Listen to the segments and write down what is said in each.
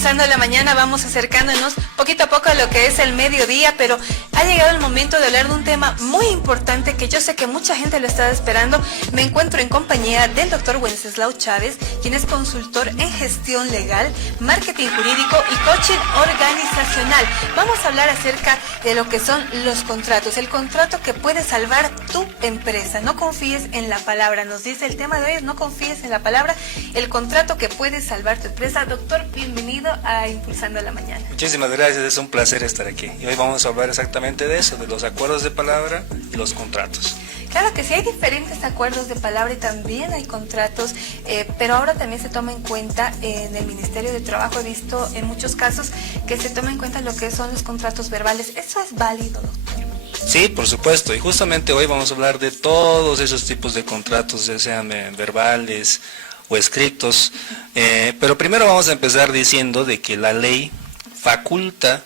Impulsando la Mañana vamos acercándonos poquito a poco a lo que es el mediodía, pero ha llegado el momento de hablar de un tema muy importante que yo sé que mucha gente lo está esperando. Me encuentro en compañía del doctor Wenceslao Chávez, quien es consultor en gestión legal, marketing jurídico y coaching organizacional. Vamos a hablar acerca de lo que son los contratos, el contrato que puede salvar tu empresa. No confíes en la palabra, nos dice el tema de hoy, no confíes en la palabra, el contrato que puede salvar tu empresa. Doctor, bienvenido a Impulsando la Mañana. Muchísimas gracias, es un placer estar aquí. Y hoy vamos a hablar exactamente de eso, de los acuerdos de palabra y los contratos. Claro que sí, hay diferentes acuerdos de palabra y también hay contratos, pero ahora también se toma en cuenta en el Ministerio de Trabajo. He visto en muchos casos que se toma en cuenta lo que son los contratos verbales. ¿Eso es válido, doctor? Sí, por supuesto, y justamente hoy vamos a hablar de todos esos tipos de contratos, ya sean verbales o escritos, pero primero vamos a empezar diciendo de que la ley faculta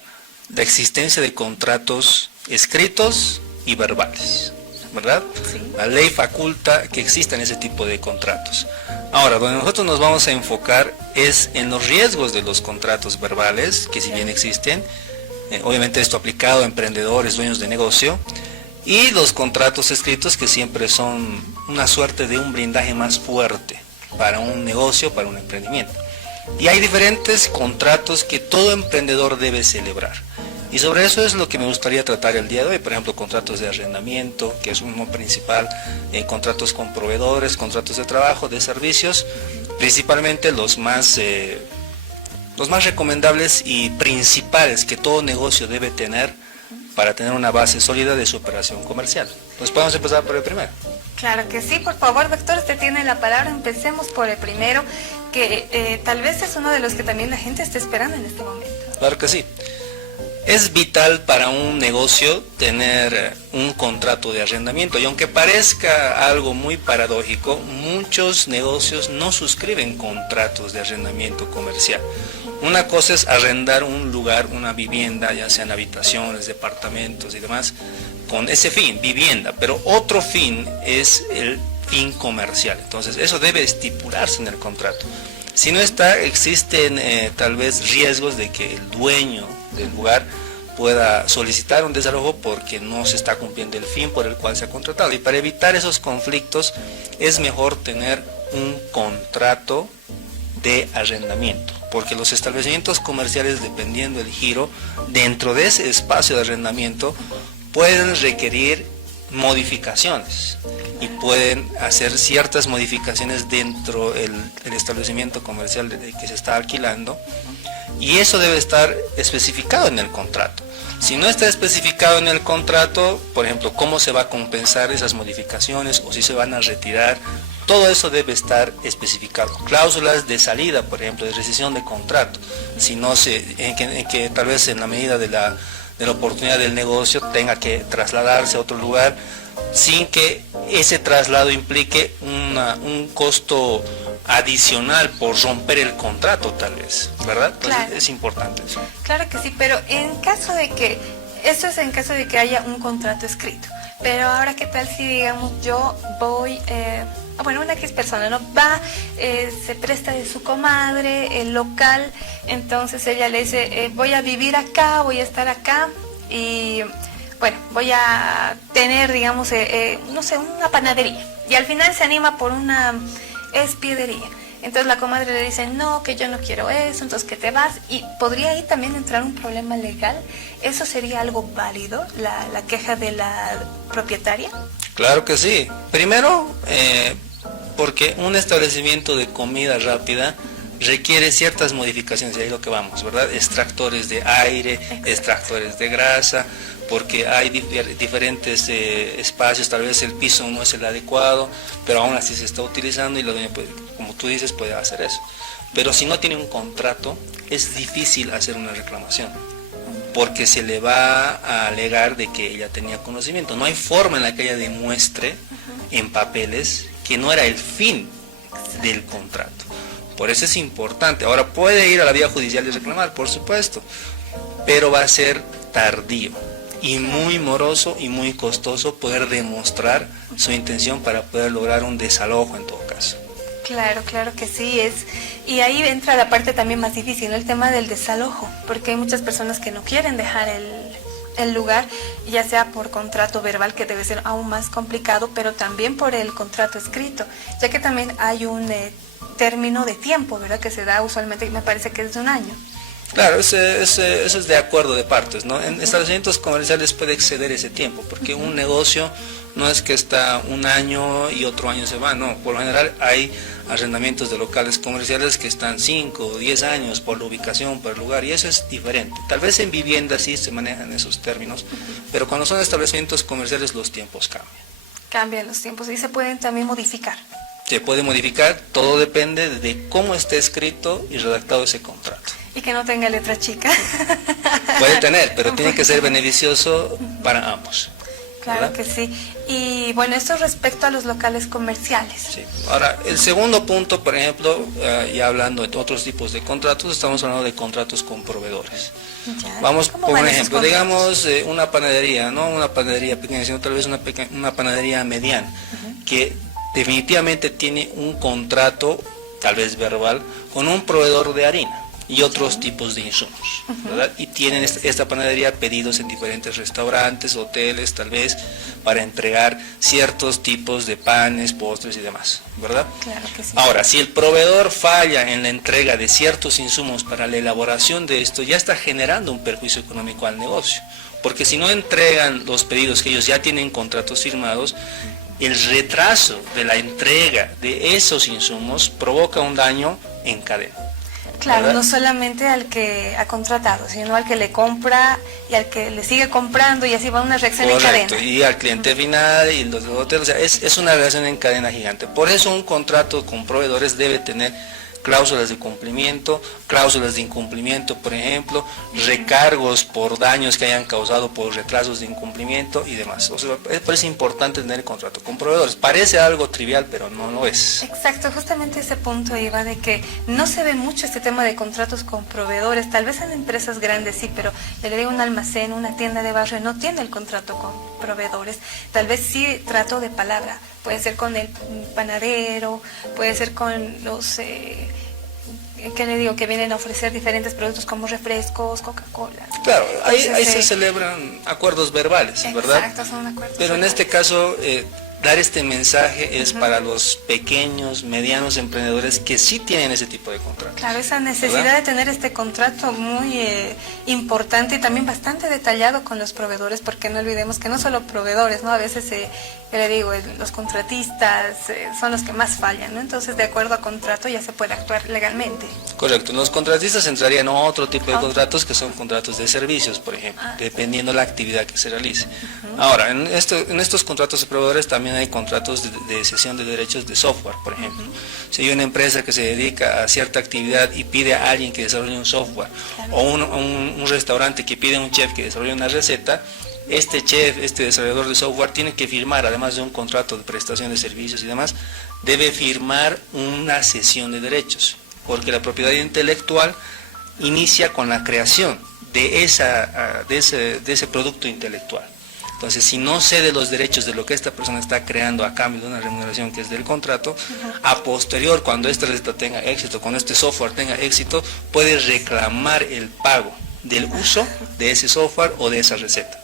la existencia de contratos escritos y verbales, ¿verdad? Sí. La ley faculta que existan ese tipo de contratos. Ahora, donde nosotros nos vamos a enfocar es en los riesgos de los contratos verbales, que si bien existen, obviamente esto aplicado a emprendedores, dueños de negocio, y los contratos escritos que siempre son una suerte de un blindaje más fuerte para un negocio, para un emprendimiento. Y hay diferentes contratos que todo emprendedor debe celebrar. Y sobre eso es lo que me gustaría tratar el día de hoy. Por ejemplo, contratos de arrendamiento, que es uno principal, contratos con proveedores, contratos de trabajo, de servicios, principalmente los más recomendables y principales que todo negocio debe tener para tener una base sólida de su operación comercial. Entonces podemos empezar por el primero. Claro que sí, por favor, doctor, usted tiene la palabra. Empecemos por el primero, que tal vez es uno de los que también la gente está esperando en este momento. Claro que sí. Es vital para un negocio tener un contrato de arrendamiento, y aunque parezca algo muy paradójico, muchos negocios no suscriben contratos de arrendamiento comercial. Una cosa es arrendar un lugar, una vivienda, ya sean habitaciones, departamentos y demás, con ese fin, vivienda, pero otro fin es el fin comercial. Entonces eso debe estipularse en el contrato. Si no está, existen tal vez riesgos de que el dueño del lugar pueda solicitar un desalojo porque no se está cumpliendo el fin por el cual se ha contratado. Y para evitar esos conflictos es mejor tener un contrato de arrendamiento, porque los establecimientos comerciales, dependiendo del giro, dentro de ese espacio de arrendamiento pueden requerir modificaciones y pueden hacer ciertas modificaciones dentro del establecimiento comercial que se está alquilando, y eso debe estar especificado en el contrato. Si no está especificado en el contrato, por ejemplo, cómo se va a compensar esas modificaciones o si se van a retirar, todo eso debe estar especificado. Cláusulas de salida, por ejemplo, de rescisión de contrato, si no en que tal vez en la medida de la oportunidad del negocio tenga que trasladarse a otro lugar sin que ese traslado implique un costo adicional por romper el contrato, tal vez, ¿verdad? Entonces, claro. Es importante eso. Claro que sí, pero en caso de que, eso es en caso de que haya un contrato escrito, pero ahora qué tal si, digamos, yo voy, una X persona, ¿no? Va, se presta de su comadre el local, entonces ella le dice, voy a vivir acá, voy a estar acá, y bueno, voy a tener, digamos, no sé, una panadería, y al final se anima por una espiedería. Entonces la comadre le dice, no, que yo no quiero eso, entonces que te vas, y podría ahí también entrar un problema legal. ¿Eso sería algo válido, la queja de la propietaria? Claro que sí. Primero, porque un establecimiento de comida rápida requiere ciertas modificaciones, y ahí es lo que vamos, ¿verdad? Extractores de aire, extractores de grasa, porque hay diferentes espacios, tal vez el piso no es el adecuado, pero aún así se está utilizando y la dueña, como tú dices, puede hacer eso. Pero si no tiene un contrato, es difícil hacer una reclamación, porque se le va a alegar de que ella tenía conocimiento. No hay forma en la que ella demuestre en papeles que no era el fin del contrato. Por eso es importante. Ahora puede ir a la vía judicial y reclamar, por supuesto, pero va a ser tardío y muy moroso y muy costoso poder demostrar su intención para poder lograr un desalojo en todo caso. Claro, claro que sí es. Y ahí entra la parte también más difícil, ¿no? El tema del desalojo, porque hay muchas personas que no quieren dejar el lugar, ya sea por contrato verbal, que debe ser aún más complicado, pero también por el contrato escrito, ya que también hay un término de tiempo, ¿verdad? Que se da usualmente, me parece que es de un año. Claro, eso es de acuerdo de partes, ¿no? En establecimientos comerciales puede exceder ese tiempo, porque un negocio no es que está un año y otro año se va, no. Por lo general hay arrendamientos de locales comerciales que están 5 o 10 años por la ubicación, por el lugar, y eso es diferente. Tal vez en vivienda sí se manejan esos términos, pero cuando son establecimientos comerciales los tiempos cambian. Cambian los tiempos y se pueden también modificar. Se puede modificar, todo depende de cómo esté escrito y redactado ese contrato. Y que no tenga letra chica. Puede tener, pero tiene que ser beneficioso para ambos. Claro, ¿verdad? Que sí. Y bueno, esto respecto a los locales comerciales. Sí. Ahora, el segundo punto, por ejemplo, ya hablando de otros tipos de contratos, estamos hablando de contratos con proveedores. Ya. Vamos, por un ejemplo, digamos una panadería, no una panadería pequeña, sino tal vez una panadería mediana, que definitivamente tiene un contrato, tal vez verbal, con un proveedor de harina y otros tipos de insumos, ¿verdad? Y tienen esta panadería pedidos en diferentes restaurantes, hoteles, tal vez, para entregar ciertos tipos de panes, postres y demás, ¿verdad? Claro que sí. Ahora, si el proveedor falla en la entrega de ciertos insumos para la elaboración de esto, ya está generando un perjuicio económico al negocio, porque si no entregan los pedidos que ellos ya tienen contratos firmados, el retraso de la entrega de esos insumos provoca un daño en cadena. Claro, ¿verdad? no solamente al que ha contratado, sino al que le compra y al que le sigue comprando y así va una reacción en cadena. Y al cliente final y los hoteles, o sea, es una reacción en cadena gigante. Por eso un contrato con proveedores debe tener cláusulas de cumplimiento, cláusulas de incumplimiento, por ejemplo, recargos por daños que hayan causado por retrasos de incumplimiento y demás. O sea, es importante tener el contrato con proveedores. Parece algo trivial, pero no lo es. Exacto, justamente ese punto iba de que no se ve mucho este tema de contratos con proveedores, tal vez en empresas grandes sí, pero le digo un almacén, una tienda de barrio no tiene el contrato con proveedores, tal vez sí trato de palabra, puede ser con el panadero, puede ser con los... ¿qué le digo? Que vienen a ofrecer diferentes productos como refrescos, Coca-Cola. Claro, ahí se celebran acuerdos verbales, ¿verdad? Exacto, son acuerdos Pero en verbales. este caso, dar este mensaje es para los pequeños, medianos emprendedores que sí tienen ese tipo de contrato. Claro, esa necesidad, ¿verdad?, de tener este contrato muy importante y también bastante detallado con los proveedores, porque no olvidemos que no solo proveedores, ¿no? A veces, le digo, los contratistas son los que más fallan, ¿no? Entonces, de acuerdo a contrato ya se puede actuar legalmente. Correcto, los contratistas entrarían a otro tipo de contratos que son contratos de servicios, por ejemplo, dependiendo de la actividad que se realice. Ahora, en estos contratos de proveedores también hay contratos de cesión de derechos de software, por ejemplo. Si hay una empresa que se dedica a cierta actividad y pide a alguien que desarrolle un software, o un restaurante que pide a un chef que desarrolle una receta, este chef, este desarrollador de software tiene que firmar, además de un contrato de prestación de servicios y demás, debe firmar una cesión de derechos, porque la propiedad intelectual inicia con la creación de ese producto intelectual. Entonces, si no cede los derechos de lo que esta persona está creando a cambio de una remuneración que es del contrato, a posterior, cuando esta receta tenga éxito, cuando este software tenga éxito, puede reclamar el pago del uso de ese software o de esa receta.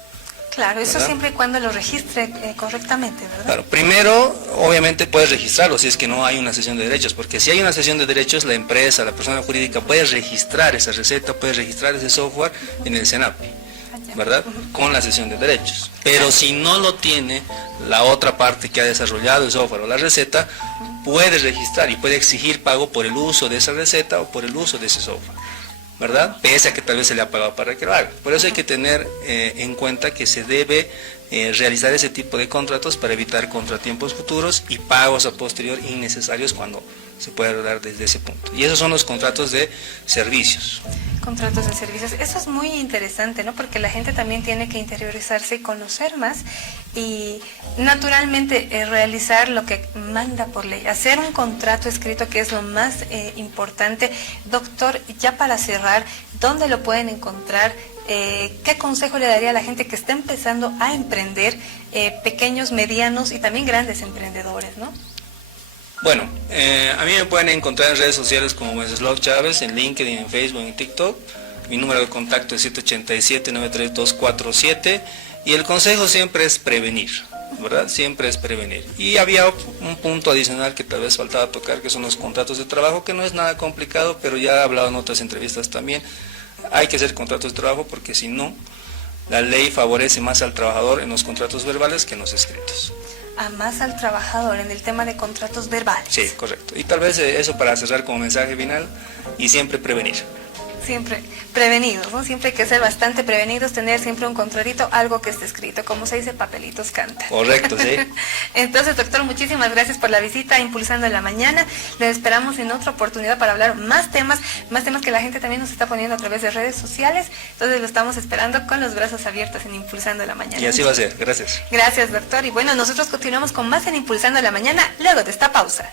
Claro, eso, ¿verdad?, siempre y cuando lo registre correctamente, ¿verdad? Claro, primero, obviamente puedes registrarlo si es que no hay una cesión de derechos, porque si hay una cesión de derechos, la empresa, la persona jurídica puede registrar esa receta, puede registrar ese software en el SENAPI, ¿verdad? Con la cesión de derechos. Pero si no lo tiene la otra parte que ha desarrollado el software o la receta, puede registrar y puede exigir pago por el uso de esa receta o por el uso de ese software, ¿verdad? Pese a que tal vez se le ha pagado para que lo haga. Por eso hay que tener en cuenta que se debe realizar ese tipo de contratos para evitar contratiempos futuros y pagos a posterior innecesarios cuando se puede hablar desde ese punto. Y esos son los contratos de servicios. Contratos de servicios, eso es muy interesante, ¿no? Porque la gente también tiene que interiorizarse y conocer más y naturalmente realizar lo que manda por ley, hacer un contrato escrito, que es lo más importante. Doctor, ya para cerrar, ¿dónde lo pueden encontrar? ¿Qué consejo le daría a la gente que está empezando a emprender, pequeños, medianos y también grandes emprendedores, ¿no? Bueno, a mí me pueden encontrar en redes sociales como Wenceslao Chávez, en LinkedIn, en Facebook, en TikTok. Mi número de contacto es 787-93247 y el consejo siempre es prevenir, ¿verdad? Siempre es prevenir. Y había un punto adicional que tal vez faltaba tocar, que son los contratos de trabajo, que no es nada complicado, pero ya he hablado en otras entrevistas también. Hay que hacer contratos de trabajo porque si no, la ley favorece más al trabajador en los contratos verbales que en los escritos. A más al trabajador en el tema de contratos verbales. Sí, correcto. Y tal vez eso para cerrar como mensaje final y siempre prevenir. Siempre prevenidos, ¿no? Siempre hay que ser bastante prevenidos, tener siempre un contrarito, algo que esté escrito, como se dice, papelitos cantan. Correcto, sí. Entonces, doctor, muchísimas gracias por la visita a Impulsando en la Mañana. Le esperamos en otra oportunidad para hablar más temas que la gente también nos está poniendo a través de redes sociales. Entonces, lo estamos esperando con los brazos abiertos en Impulsando en la Mañana. Y así va a ser. Gracias. Gracias, doctor. Y bueno, nosotros continuamos con más en Impulsando en la Mañana luego de esta pausa.